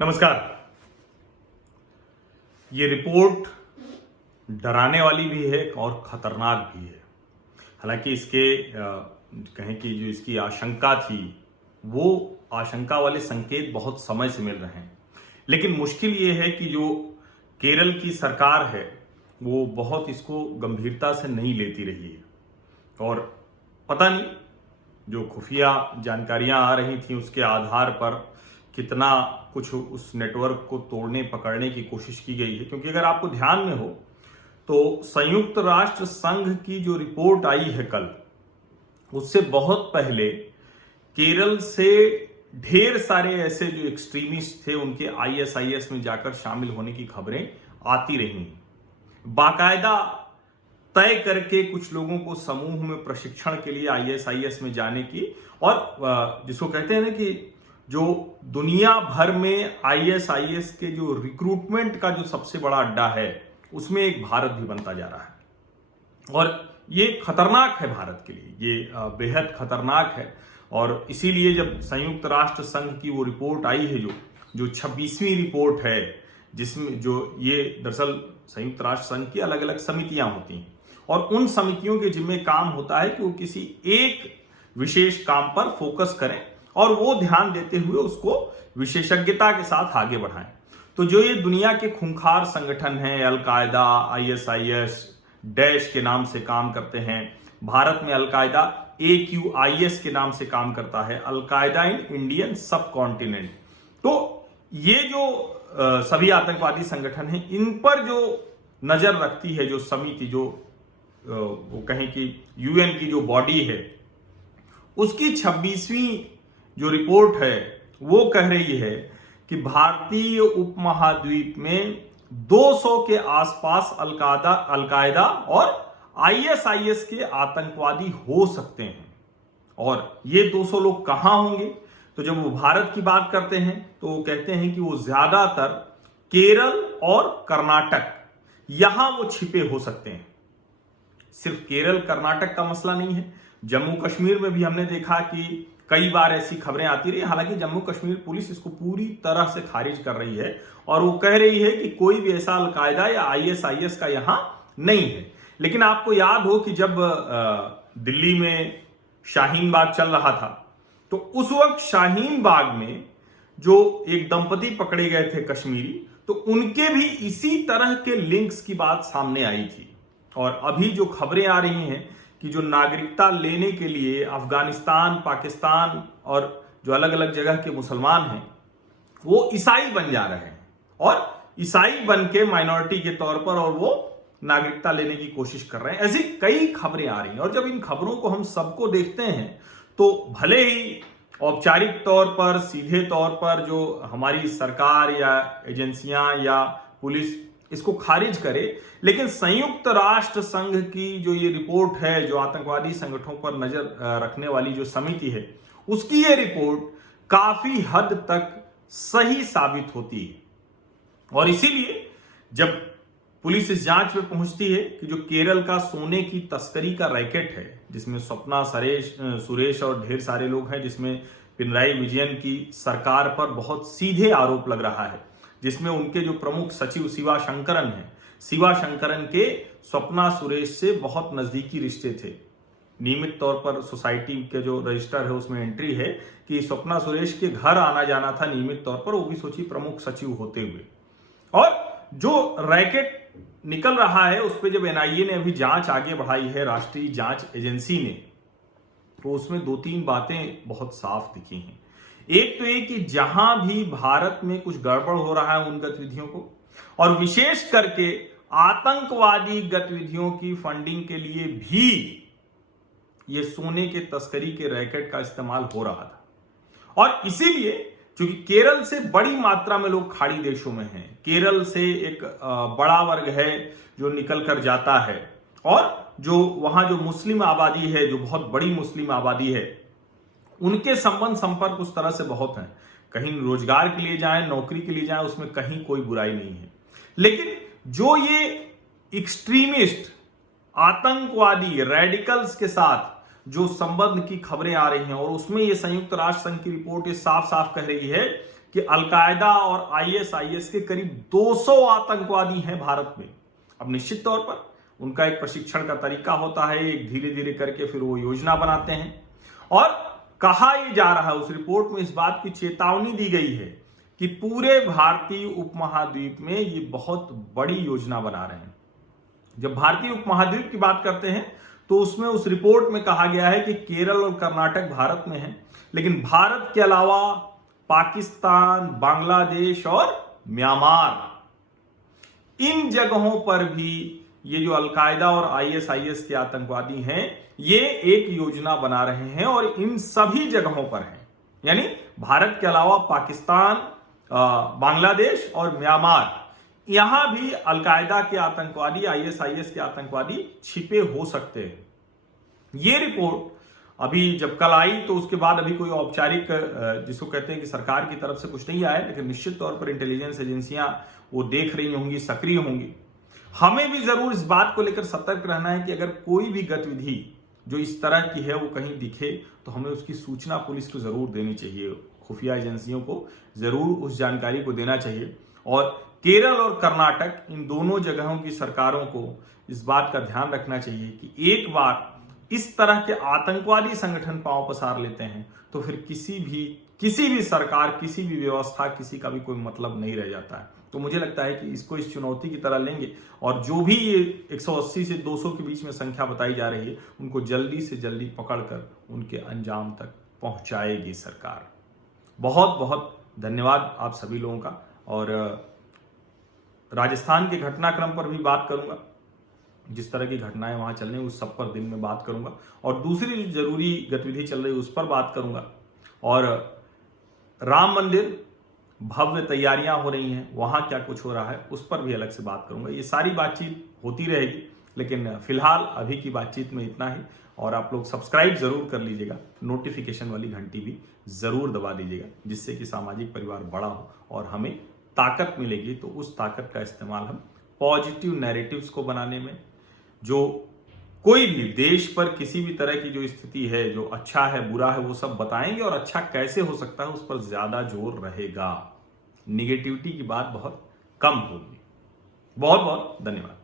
नमस्कार। ये रिपोर्ट डराने वाली भी है और खतरनाक भी है। हालांकि इसके कहें कि जो इसकी आशंका थी वो आशंका वाले संकेत बहुत समय से मिल रहे हैं, लेकिन मुश्किल ये है कि जो केरल की सरकार है वो बहुत इसको गंभीरता से नहीं लेती रही है। और पता नहीं जो खुफिया जानकारियां आ रही थी उसके आधार पर कितना कुछ उस नेटवर्क को तोड़ने पकड़ने की कोशिश की गई है। क्योंकि अगर आपको ध्यान में हो तो संयुक्त राष्ट्र संघ की जो रिपोर्ट आई है कल, उससे बहुत पहले केरल से ढेर सारे ऐसे जो एक्सट्रीमिस्ट थे उनके आईएसआईएस में जाकर शामिल होने की खबरें आती रही। बाकायदा तय करके कुछ लोगों को समूह में प्रशिक्षण के लिए आईएसआईएस में जाने की, और जिसको कहते हैं ना कि जो दुनिया भर में आईएसआईएस के जो रिक्रूटमेंट का जो सबसे बड़ा अड्डा है उसमें एक भारत भी बनता जा रहा है। और ये खतरनाक है भारत के लिए, ये बेहद खतरनाक है। और इसीलिए जब संयुक्त राष्ट्र संघ की वो रिपोर्ट आई है जो 26वीं रिपोर्ट है, जिसमें जो ये दरअसल संयुक्त राष्ट्र संघ की अलग अलग समितियां होती हैं और उन समितियों के जिम्मे काम होता है कि वो किसी एक विशेष काम पर फोकस करें और वो ध्यान देते हुए उसको विशेषज्ञता के साथ आगे बढ़ाएं। तो जो ये दुनिया के खूंखार संगठन हैं, अलकायदा, आईएसआईएस, डैश के नाम से काम करते हैं। भारत में अलकायदा AQIS के नाम से काम करता है, अलकायदा इन इंडियन सब कॉन्टिनेंट। तो ये जो सभी आतंकवादी संगठन हैं, इन पर जो नजर रखती है जो समिति, जो वो कहें कि यूएन की जो बॉडी है, उसकी 26वीं जो रिपोर्ट है वो कह रही है कि भारतीय उपमहाद्वीप में 200 के आसपास अलकायदा और आईएसआईएस के आतंकवादी हो सकते हैं। और ये 200 लोग कहां होंगे? तो जब वो भारत की बात करते हैं तो वो कहते हैं कि वो ज्यादातर केरल और कर्नाटक, यहां वो छिपे हो सकते हैं। सिर्फ केरल कर्नाटक का मसला नहीं है, जम्मू कश्मीर में भी हमने देखा कि कई बार ऐसी खबरें आती रही। हालांकि जम्मू कश्मीर पुलिस इसको पूरी तरह से खारिज कर रही है और वो कह रही है कि कोई भी ऐसा अलकायदा या आईएसआईएस का यहां नहीं है। लेकिन आपको याद हो कि जब दिल्ली में शाहीन बाग चल रहा था तो उस वक्त शाहीन बाग में जो एक दंपति पकड़े गए थे कश्मीरी, तो उनके भी इसी तरह के लिंक्स की बात सामने आई थी। और अभी जो खबरें आ रही हैं कि जो नागरिकता लेने के लिए अफगानिस्तान, पाकिस्तान और जो अलग अलग जगह के मुसलमान हैं वो ईसाई बन जा रहे हैं और ईसाई बन के माइनॉरिटी के तौर पर और वो नागरिकता लेने की कोशिश कर रहे हैं। ऐसी कई खबरें आ रही हैं और जब इन खबरों को हम सबको देखते हैं तो भले ही औपचारिक तौर पर, सीधे तौर पर जो हमारी सरकार या एजेंसियां या पुलिस इसको खारिज करे, लेकिन संयुक्त राष्ट्र संघ की जो ये रिपोर्ट है, जो आतंकवादी संगठनों पर नजर रखने वाली जो समिति है, उसकी ये रिपोर्ट काफी हद तक सही साबित होती है। और इसीलिए जब पुलिस इस जांच में पहुंचती है कि जो केरल का सोने की तस्करी का रैकेट है, जिसमें स्वप्ना सुरेश और ढेर सारे लोग हैं, जिसमें पिनराई विजयन की सरकार पर बहुत सीधे आरोप लग रहा है, जिसमें उनके जो प्रमुख सचिव शिवा शंकरन हैं, शिवा शंकरन के स्वप्ना सुरेश से बहुत नजदीकी रिश्ते थे। नियमित तौर पर सोसाइटी के जो रजिस्टर है उसमें एंट्री है कि स्वप्ना सुरेश के घर आना जाना था नियमित तौर पर, वो भी सोची प्रमुख सचिव होते हुए। और जो रैकेट निकल रहा है उस पर जब एनआईए ने अभी जांच आगे बढ़ाई है, राष्ट्रीय जांच एजेंसी ने, तो उसमें 2-3 बातें बहुत साफ दिखी हैं। एक तो ये कि जहां भी भारत में कुछ गड़बड़ हो रहा है उन गतिविधियों को, और विशेष करके आतंकवादी गतिविधियों की फंडिंग के लिए भी ये सोने के तस्करी के रैकेट का इस्तेमाल हो रहा था। और इसीलिए क्योंकि केरल से बड़ी मात्रा में लोग खाड़ी देशों में हैं, केरल से एक बड़ा वर्ग है जो निकल कर जाता है, और जो वहां जो मुस्लिम आबादी है, जो बहुत बड़ी मुस्लिम आबादी है, उनके संबंध संपर्क उस तरह से बहुत हैं। कहीं रोजगार के लिए जाएं, नौकरी के लिए जाएं, उसमें कहीं कोई बुराई नहीं है। लेकिन जो ये एक्सट्रीमिस्ट, आतंकवादी, रेडिकल्स के साथ जो संबंध की खबरें आ रही हैं, और उसमें ये संयुक्त राष्ट्र संघ की रिपोर्ट ये साफ साफ कह रही है कि अलकायदा और आईएसआईएस के करीब 200 आतंकवादी हैं भारत में। अब निश्चित तौर पर उनका एक प्रशिक्षण का तरीका होता है, एक धीरे धीरे करके फिर वो योजना बनाते हैं। और कहा यह जा रहा है, उस रिपोर्ट में इस बात की चेतावनी दी गई है कि पूरे भारतीय उपमहाद्वीप में ये बहुत बड़ी योजना बना रहे हैं। जब भारतीय उपमहाद्वीप की बात करते हैं तो उसमें उस रिपोर्ट में कहा गया है कि केरल और कर्नाटक भारत में है, लेकिन भारत के अलावा पाकिस्तान, बांग्लादेश और म्यांमार, इन जगहों पर भी ये जो अलकायदा और आईएसआईएस के आतंकवादी हैं ये एक योजना बना रहे हैं और इन सभी जगहों पर हैं। यानी भारत के अलावा पाकिस्तान, बांग्लादेश और म्यांमार, यहां भी अलकायदा के आतंकवादी, आईएसआईएस के आतंकवादी छिपे हो सकते हैं। ये रिपोर्ट अभी जब कल आई तो उसके बाद अभी कोई औपचारिक, जिसको कहते हैं कि सरकार की तरफ से कुछ नहीं आया, लेकिन निश्चित तौर पर इंटेलिजेंस एजेंसियां वो देख रही होंगी, सक्रिय होंगी। हमें भी जरूर इस बात को लेकर सतर्क रहना है कि अगर कोई भी गतिविधि जो इस तरह की है वो कहीं दिखे तो हमें उसकी सूचना पुलिस को जरूर देनी चाहिए, खुफिया एजेंसियों को जरूर उस जानकारी को देना चाहिए। और केरल और कर्नाटक, इन दोनों जगहों की सरकारों को इस बात का ध्यान रखना चाहिए कि एक बार इस तरह के आतंकवादी संगठन पांव पसार लेते हैं तो फिर किसी भी सरकार, किसी भी व्यवस्था, किसी का भी कोई मतलब नहीं रह जाता है। तो मुझे लगता है कि इसको इस चुनौती की तरह लेंगे और जो भी ये 180 से 200 के बीच में संख्या बताई जा रही है उनको जल्दी से जल्दी पकड़कर उनके अंजाम तक पहुंचाएगी सरकार। बहुत बहुत धन्यवाद आप सभी लोगों का। और राजस्थान के घटनाक्रम पर भी बात करूंगा, जिस तरह की घटनाएं वहां चल रही उस सब पर दिन में बात करूंगा, और दूसरी जरूरी गतिविधि चल रही उस पर बात करूंगा, और राम मंदिर भव्य तैयारियां हो रही हैं, वहां क्या कुछ हो रहा है उस पर भी अलग से बात करूंगा। ये सारी बातचीत होती रहेगी, लेकिन फिलहाल अभी की बातचीत में इतना ही। और आप लोग सब्सक्राइब जरूर कर लीजिएगा, नोटिफिकेशन वाली घंटी भी जरूर दबा दीजिएगा, जिससे कि सामाजिक परिवार बड़ा हो और हमें ताकत मिलेगी। तो उस ताकत का इस्तेमाल हम पॉजिटिव नैरेटिव्स को बनाने में, जो कोई भी देश पर किसी भी तरह की जो स्थिति है, जो अच्छा है बुरा है वो सब बताएंगे, और अच्छा कैसे हो सकता है उस पर ज्यादा जोर रहेगा। निगेटिविटी की बात बहुत कम होगी। बहुत बहुत धन्यवाद।